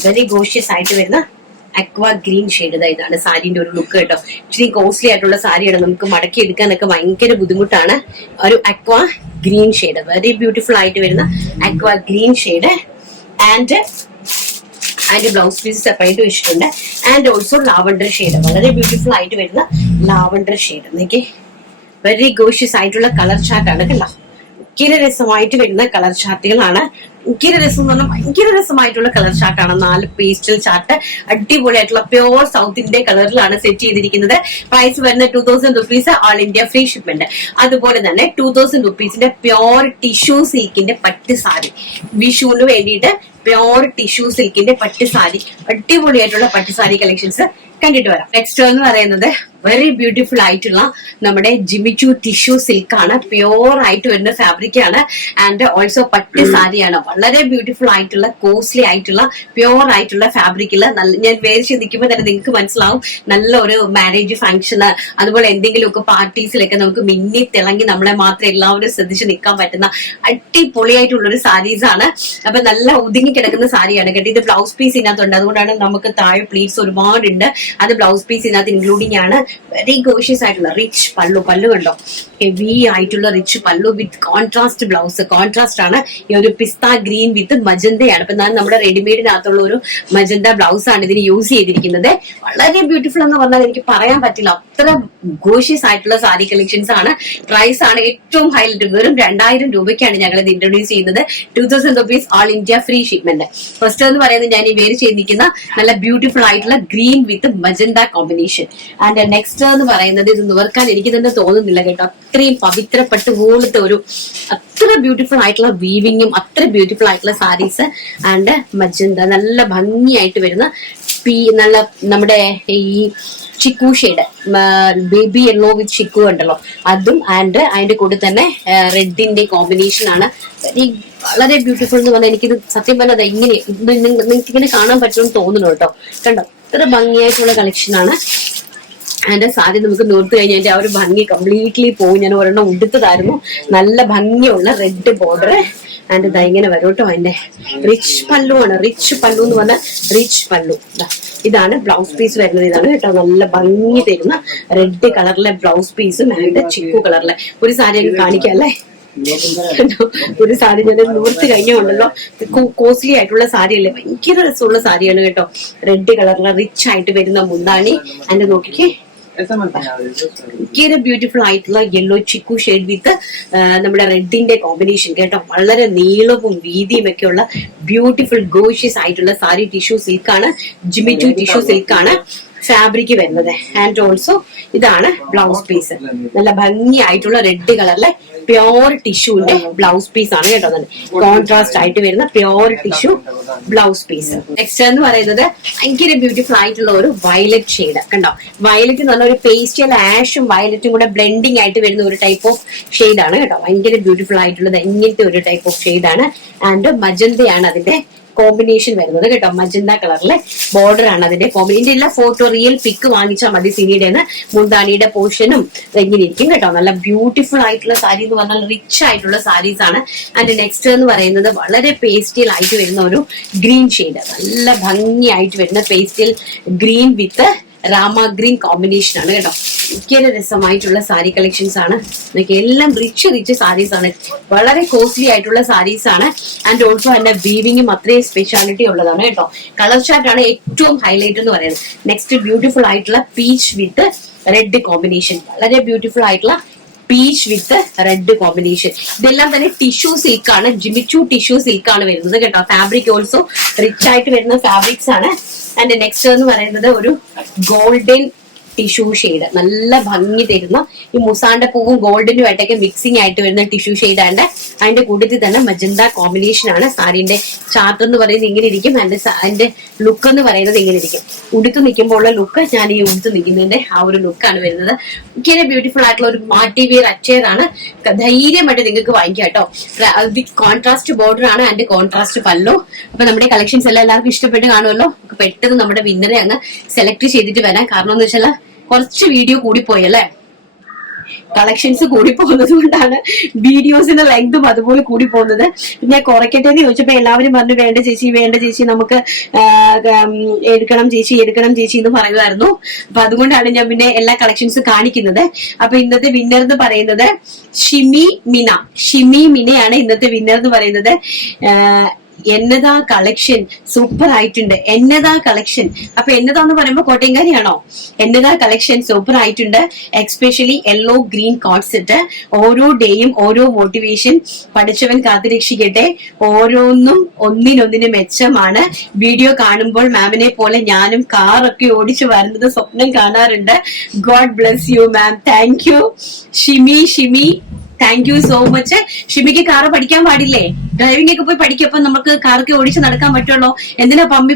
very gorgeous ആയിട്ട് വരുന്ന അക്വാ ഗ്രീൻ ഷെയ്ഡ്. ഇതാണ് സാരിന്റെ ഒരു ലുക്ക് കേട്ടോ. ഇച്ചിരി കോസ്റ്റ്ലി ആയിട്ടുള്ള സാരിയാണ്, നമുക്ക് മടക്കി എടുക്കാനൊക്കെ ഭയങ്കര ബുദ്ധിമുട്ടാണ്. ഒരു aqua green shade, very beautiful ആയിട്ട് വരുന്ന അക്വാ ഗ്രീൻ ഷെയ്ഡ്. ആൻഡ് അതിന്റെ ബ്ലൗസ് പീസ് സെപ്പറേറ്റ് വെച്ചിട്ടുണ്ട്. ആൻഡ് ഓൾസോ ലാവൻഡർ ഷെയ്ഡ്, വളരെ ബ്യൂട്ടിഫുൾ ആയിട്ട് വരുന്ന ലാവൻഡർ ഷെയ്ഡ്. എന്നൊക്കെ വെരി ഗോഷ്യസ് ആയിട്ടുള്ള കളർ ചാർട്ടാണ് കണ്ടോ. ഭയങ്കര രസമായിട്ട് വരുന്ന കളർ ചാർട്ടുകളാണ്. ഭയങ്കര രസം എന്ന് പറഞ്ഞാൽ ഭയങ്കര രസമായിട്ടുള്ള കളർ ചാർട്ടാണ്. 4 പേസ്റ്റൽ ചാർട്ട് അടിപൊളിയായിട്ടുള്ള പ്യോർ സൗത്ത് ഇന്ത്യ കളറിലാണ് സെറ്റ് ചെയ്തിരിക്കുന്നത്. പ്രൈസ് വരുന്ന 2000 rupees all India free shipment. അതുപോലെ തന്നെ 2000 rupeesന്റെ പ്യോർ ടിഷ്യൂ സിൽക്കിന്റെ പട്ട് സാരി, വിഷുവിന് വേണ്ടിയിട്ട് പ്യോർ ടിഷ്യൂ സിൽക്കിന്റെ പട്ട് സാരി, അടിപൊളിയായിട്ടുള്ള പട്ട് സാരി കളക്ഷൻസ് കണ്ടിട്ട് വരാം. നെക്സ്റ്റ് എന്ന് പറയുന്നത് വെരി ബ്യൂട്ടിഫുൾ ആയിട്ടുള്ള നമ്മുടെ ജിമിച്ചു ടിഷ്യൂ സിൽക്ക് ആണ്. പ്യോർ ആയിട്ട് വരുന്ന ഫാബ്രിക് ആണ്. ആൻഡ് ഓൾസോ പട്ട് സാരിയാണ്. വളരെ ബ്യൂട്ടിഫുൾ ആയിട്ടുള്ള കോസ്റ്റ്ലി ആയിട്ടുള്ള പ്യോർ ആയിട്ടുള്ള ഫാബ്രിക്കില് ഞാൻ വേദിച്ച് നിൽക്കുമ്പോൾ തന്നെ നിങ്ങൾക്ക് മനസ്സിലാവും നല്ല ഒരു മാരേജ് ഫംഗ്ഷന്, അതുപോലെ എന്തെങ്കിലുമൊക്കെ പാർട്ടീസിലൊക്കെ നമുക്ക് മിന്നി തിളങ്ങി നമ്മളെ മാത്രം എല്ലാവരും ശ്രദ്ധിച്ച് നിൽക്കാൻ പറ്റുന്ന അടിപൊളിയായിട്ടുള്ള ഒരു സാരീസ് ആണ്. അപ്പൊ നല്ല ഒതുങ്ങി കിടക്കുന്ന സാരിയാണ് കേട്ടോ. ഇത് ബ്ലൗസ് പീസ് ഇതിനകത്തുണ്ട്, അതുകൊണ്ടാണ് നമുക്ക് താഴെ പ്ലീറ്റ്സ് ഒരുപാടുണ്ട്. അത് ബ്ലൗസ് പീസ് ഇതിനകത്ത് ഇൻക്ലൂഡിംഗ് ആണ്. വെരി ഗോഷ്യസ് ആയിട്ടുള്ള റിച്ച് പല്ലു കണ്ടോ, ഹെവി ആയിട്ടുള്ള റിച്ച് പല്ലു വിത്ത് കോൺട്രാസ്റ്റ് ബ്ലൗസ്. കോൺട്രാസ്റ്റ് ആണ്. ഈ ഒരു പിസ്ത ഗ്രീൻ വിത്ത് മജന്തയാണ്. ഇപ്പൊ നമ്മുടെ റെഡിമെയ്ഡിനകത്തുള്ള ഒരു മജന്ത ബ്ലൗസ് ആണ് ഇതിന് യൂസ് ചെയ്തിരിക്കുന്നത്. വളരെ ബ്യൂട്ടിഫുൾ എന്ന് പറഞ്ഞാൽ എനിക്ക് പറയാൻ പറ്റില്ല, അത്ര ഗോഷ്യസ് ആയിട്ടുള്ള സാരി കളക്ഷൻസ് ആണ്. പ്രൈസ് ആണ് ഏറ്റവും ഹൈലൈറ്റ്. വെറും 2000 രൂപയ്ക്കാണ് ഞങ്ങൾ ഇത് ഇൻട്രൊഡ്യൂസ് ചെയ്യുന്നത്. 2000 rupees all India free ship. Statement. First എന്ന് പറയുന്നത് ഞാൻ ഈ വേര് ചെയ്തിരിക്കുന്ന നല്ല ബ്യൂട്ടിഫുൾ ആയിട്ടുള്ള green with magenta combination. And next എന്ന് പറയുന്നത് ഇത് നിവർക്കാൻ എനിക്ക് തന്നെ തോന്നുന്നില്ല കേട്ടോ, അത്രയും പവിത്രപ്പെട്ട് പോലത്തെ ഒരു അത്ര ബ്യൂട്ടിഫുൾ ആയിട്ടുള്ള വീവിങ്ങും അത്ര ബ്യൂട്ടിഫുൾ ആയിട്ടുള്ള സാരീസ്. ആൻഡ് മജന്ത നല്ല ഭംഗിയായിട്ട് വരുന്ന നല്ല നമ്മുടെ ഈ chikoo shade, baby yellow with chikoo ഉണ്ടല്ലോ അതും. ആൻഡ് അതിന്റെ കൂടെ തന്നെ റെഡിന്റെ കോമ്പിനേഷൻ ആണ്. വളരെ ബ്യൂട്ടിഫുൾ എന്ന് പറഞ്ഞാൽ എനിക്കിത് സത്യം പറഞ്ഞത് ഇങ്ങനെ നിങ്ങൾക്ക് ഇങ്ങനെ കാണാൻ പറ്റുമെന്ന് തോന്നുന്നു കേട്ടോ. കണ്ടോ, ഇത്ര ഭംഗിയായിട്ടുള്ള കളക്ഷൻ ആണ്. അതിന്റെ സാരി നമുക്ക് നോട്ട് കഴിഞ്ഞാൽ അതിന്റെ ആ ഒരു ഭംഗി കംപ്ലീറ്റ്ലി പോകും. ഞാൻ ഒരെണ്ണം ഉടുത്തതായിരുന്നു, നല്ല ഭംഗിയുള്ള റെഡ് ബോർഡർ. ആൻഡ് ഇതാ ഇങ്ങനെ വരും കേട്ടോ. അതിന്റെ റിച്ച് പല്ലു ആണ്, റിച്ച് പല്ലു എന്ന് പറഞ്ഞാൽ റിച്ച് പല്ലു. ഇതാണ് ബ്ലൗസ് പീസ് വരുന്നത്, ഇതാണ് കേട്ടോ. നല്ല ഭംഗി തരുന്ന റെഡ് കളറിലെ ബ്ലൗസ് പീസും ആൻഡ് ചിക്കു കളറിലെ ഒരു സാരി അങ്ങ് കാണിക്കാം അല്ലേ. ഒരു സാരി ഞാൻ നൂർത്ത് കഴിഞ്ഞുണ്ടല്ലോ, കോസ്റ്റ്ലി ആയിട്ടുള്ള സാരി അല്ലേ, ഭയങ്കര രസമുള്ള സാരിയാണ് കേട്ടോ. റെഡ് കളറിലെ റിച്ച് ആയിട്ട് വരുന്ന മുന്താണി. ആൻഡ് നോക്കിക്കേ, ഭയങ്കര ബ്യൂട്ടിഫുൾ ആയിട്ടുള്ള യെല്ലോ ചിക്കു ഷെയ്ഡ് വിത്ത് നമ്മുടെ റെഡിന്റെ കോമ്പിനേഷൻ കേട്ടോ. വളരെ നീളവും വീതിയും ഒക്കെ ഉള്ള ബ്യൂട്ടിഫുൾ ഗോഷ്യസ് ആയിട്ടുള്ള സാരി. ടിഷ്യൂ സിൽക്കാണ്, ജിമിറ്റു ടിഷ്യൂ സിൽക്കാണ് ഫാബ്രിക് വരുന്നത്. ആൻഡ് ഓൾസോ ഇതാണ് ബ്ലൗസ് പീസ്, നല്ല ഭംഗിയായിട്ടുള്ള റെഡ് കളറിലെ പ്യോർ ടിഷ്യൂന്റെ ബ്ലൗസ് പീസ് ആണ് കേട്ടോ. കോൺട്രാസ്റ്റ് ആയിട്ട് വരുന്ന pure tissue blouse piece. Next എന്ന് പറയുന്നത് ഭയങ്കര ബ്യൂട്ടിഫുൾ ആയിട്ടുള്ള ഒരു വയലറ്റ് ഷെയ്ഡ് കണ്ടോ. വയലറ്റ് എന്ന് പറഞ്ഞാൽ ഒരു പേസ്റ്റൽ ആഷും വയലറ്റും കൂടെ ബ്ലെൻഡിങ് ആയിട്ട് വരുന്ന ഒരു ടൈപ്പ് ഓഫ് ഷെയ്ഡാണ് കേട്ടോ. ഭയങ്കര ബ്യൂട്ടിഫുൾ ആയിട്ടുള്ളത് ഇങ്ങനത്തെ ഒരു ടൈപ്പ് ഓഫ് ഷെയ്ഡാണ്. ആൻഡ് മജന്തയാണ് അതിന്റെ കോമ്പിനേഷൻ വരുന്നത് കേട്ടോ. മജന്ത കളറിലെ ബോർഡർ ആണ് അതിന്റെ കോമ്പിനേഷൻ. എല്ലാ ഫോട്ടോ റിയൽ പിക്ക് വാങ്ങിച്ചാൽ മതി സിനിയുടെ. മുന്താണിയുടെ പോർഷനും എങ്ങനെ ഇരിക്കും കേട്ടോ. നല്ല ബ്യൂട്ടിഫുൾ ആയിട്ടുള്ള സാരി എന്ന് പറഞ്ഞാൽ റിച്ച് ആയിട്ടുള്ള സാരീസ് ആണ്. ആൻഡ് നെക്സ്റ്റ് എന്ന് പറയുന്നത് വളരെ പേസ്റ്റൽ ആയിട്ട് വരുന്ന ഒരു ഗ്രീൻ ഷെയ്ഡ്, നല്ല ഭംഗിയായിട്ട് വരുന്ന പേസ്റ്റൽ ഗ്രീൻ വിത്ത് രാമ ഗ്രീൻ കോമ്പിനേഷൻ ആണ് കേട്ടോ. ഭയങ്കര രസമായിട്ടുള്ള സാരി കളക്ഷൻസ് ആണ്. എല്ലാം റിച്ച് സാരീസ് ആണ്, വളരെ കോസ്റ്റ്ലി ആയിട്ടുള്ള സാരീസ് ആണ്. ആൻഡ് ഓൾസോ അതിന്റെ വീവിങ്ങും അത്രയും സ്പെഷ്യാലിറ്റി ഉള്ളതാണ് കേട്ടോ. കളർ ചാർട്ട് ആണ് ഏറ്റവും ഹൈലൈറ്റ് എന്ന് പറയുന്നത്. നെക്സ്റ്റ് ബ്യൂട്ടിഫുൾ ആയിട്ടുള്ള പീച്ച് വിത്ത് റെഡ് കോമ്പിനേഷൻ, വളരെ ബ്യൂട്ടിഫുൾ ആയിട്ടുള്ള പീച്ച് വിത്ത് റെഡ് കോമ്പിനേഷൻ. ഇതെല്ലാം തന്നെ ടിഷ്യൂ സിൽക്കാണ്, ജിമിച്ചു ടിഷ്യൂ സിൽക്കാണ് വരുന്നത് കേട്ടോ. ഫാബ്രിക് ഓൾസോ റിച്ച് ആയിട്ട് വരുന്ന ഫാബ്രിക്സ് ആണ്. ആൻഡ് നെക്സ്റ്റ് എന്ന് പറയുന്നത് ഒരു ഗോൾഡൻ ടിഷ്യൂ ഷെയ്ഡ്, നല്ല ഭംഗി തരുന്ന ഈ മുസാന്റെ പൂവും ഗോൾഡനും ആയിട്ടൊക്കെ മിക്സിംഗ് ആയിട്ട് വരുന്ന ടിഷ്യൂ ഷെയ്ഡ് ആണ്. അതിന്റെ കൂട്ടത്തിൽ തന്നെ മജന്ത കോമ്പിനേഷൻ ആണ്. സാരിന്റെ ചാർട്ട് എന്ന് പറയുന്നത് ഇങ്ങനെ ഇരിക്കും, അതിന്റെ ലുക്ക് എന്ന് പറയുന്നത് ഇങ്ങനെ ഇരിക്കും. ഉടുത്ത് നിൽക്കുമ്പോൾ ഉള്ള ലുക്ക് ഞാൻ ഈ ഉടുത്ത് നിൽക്കുന്നതിന്റെ ആ ഒരു ലുക്കാണ് വരുന്നത്. ഇങ്ങനെ ബ്യൂട്ടിഫുൾ ആയിട്ടുള്ള ഒരു പാർട്ടി വെയർ അച്ചയർ ആണ്. ധൈര്യമായിട്ട് നിങ്ങൾക്ക് വാങ്ങിക്കാം കേട്ടോ. വിത്ത് കോൺട്രാസ്റ്റ് ബോർഡർ ആണ് ആൻഡ് കോൺട്രാസ്റ്റ് പല്ലോ. അപ്പൊ നമ്മുടെ കളക്ഷൻസ് എല്ലാം എല്ലാവർക്കും ഇഷ്ടപ്പെട്ട് കാണുമല്ലോ. പെട്ടെന്ന് നമ്മുടെ വിന്നറെ അങ്ങ് സെലക്ട് ചെയ്തിട്ട് വരാം. കാരണം എന്ന് വെച്ചാൽ കുറച്ച് വീഡിയോ കൂടിപ്പോയല്ലേ, കളക്ഷൻസ് കൂടി പോകുന്നത് കൊണ്ടാണ് വീഡിയോസിന്റെ ലെങ്തും അതുപോലെ കൂടി പോകുന്നത്. ഞാൻ കുറയ്ക്കട്ടെ എന്ന് ചോദിച്ചപ്പോ എല്ലാവരും പറഞ്ഞു വേണ്ട ചേച്ചി നമുക്ക് എടുക്കണം ചേച്ചി എന്ന് പറയുമായിരുന്നു. അപ്പൊ അതുകൊണ്ടാണ് ഞാൻ പിന്നെ എല്ലാ കളക്ഷൻസ് കാണിക്കുന്നത്. അപ്പൊ ഇന്നത്തെ വിന്നർ എന്ന് പറയുന്നത് ഷിമി മിനയാണ് ഇന്നത്തെ വിന്നർ എന്ന് പറയുന്നത്. എന്നതാ കളക്ഷൻ സൂപ്പർ ആയിട്ടുണ്ട്, എന്നതാ കളക്ഷൻ. അപ്പൊ എന്നതാന്ന് പറയുമ്പോ കോട്ടയംകാരിയാണോ? എന്നതാ കളക്ഷൻ സൂപ്പർ ആയിട്ടുണ്ട്. Especially yellow green coat set. ഓരോ ഡേയും ഓരോ മോട്ടിവേഷൻ. പഠിച്ചവൻ കാത്തുരക്ഷിക്കട്ടെ. ഓരോന്നും ഒന്നിനൊന്നിന് മെച്ചമാണ്. വീഡിയോ കാണുമ്പോൾ മാമിനെ പോലെ ഞാനും കാറൊക്കെ ഓടിച്ചു വരുന്നത് സ്വപ്നം കാണാറുണ്ട്. God bless you ma'am. Thank you Shimi. Thank you so much. ഷിമിക്ക് കാറ് പഠിക്കാൻ പാടില്ലേ? ഡ്രൈവിംഗ് ഒക്കെ പോയി പഠിക്കപ്പോ നമുക്ക് കാറൊക്കെ ഓടിച്ച് നടക്കാൻ പറ്റുള്ളൂ. എന്തിനാ പമ്പി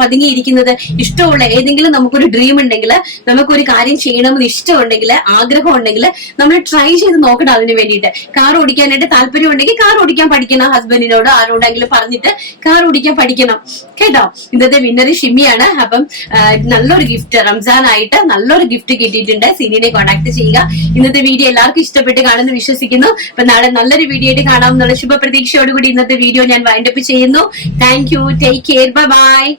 പതുങ്ങിയിരിക്കുന്നത്? ഇഷ്ടമുള്ള ഏതെങ്കിലും നമുക്കൊരു ഡ്രീം ഉണ്ടെങ്കിൽ, നമുക്കൊരു കാര്യം ചെയ്യണമെന്ന് ഇഷ്ടമുണ്ടെങ്കിൽ, ആഗ്രഹം ഉണ്ടെങ്കിൽ നമ്മൾ ട്രൈ ചെയ്ത് നോക്കണം. അതിന് വേണ്ടിയിട്ട് കാർ ഓടിക്കാനായിട്ട് താല്പര്യം ഉണ്ടെങ്കിൽ കാർ ഓടിക്കാൻ പഠിക്കണം. ഹസ്ബൻഡിനോട് ആരോടെങ്കിലും പറഞ്ഞിട്ട് കാർ ഓടിക്കാൻ പഠിക്കണം കേട്ടോ. ഇന്നത്തെ വിന്നർ ഷിമിയാണ്. അപ്പം നല്ലൊരു ഗിഫ്റ്റ്, റംസാൻ ആയിട്ട് നല്ലൊരു ഗിഫ്റ്റ് കിട്ടിയിട്ടുണ്ട്. സിനിനെ കോൺടാക്ട് ചെയ്യുക. ഇന്നത്തെ വീഡിയോ എല്ലാവർക്കും ഇഷ്ടപ്പെട്ട് കാണുന്നു വിശ്വസിക്കുന്നു. അപ്പൊ നാളെ നല്ലൊരു വീഡിയോ ആയിട്ട് കാണാം എന്നുള്ള ശുഭപ്രതീക്ഷയോടുകൂടി ഇന്നത്തെ വീഡിയോ ഞാൻ വൈൻഡപ്പ് ചെയ്യുന്നു. Thank you. Take care. By.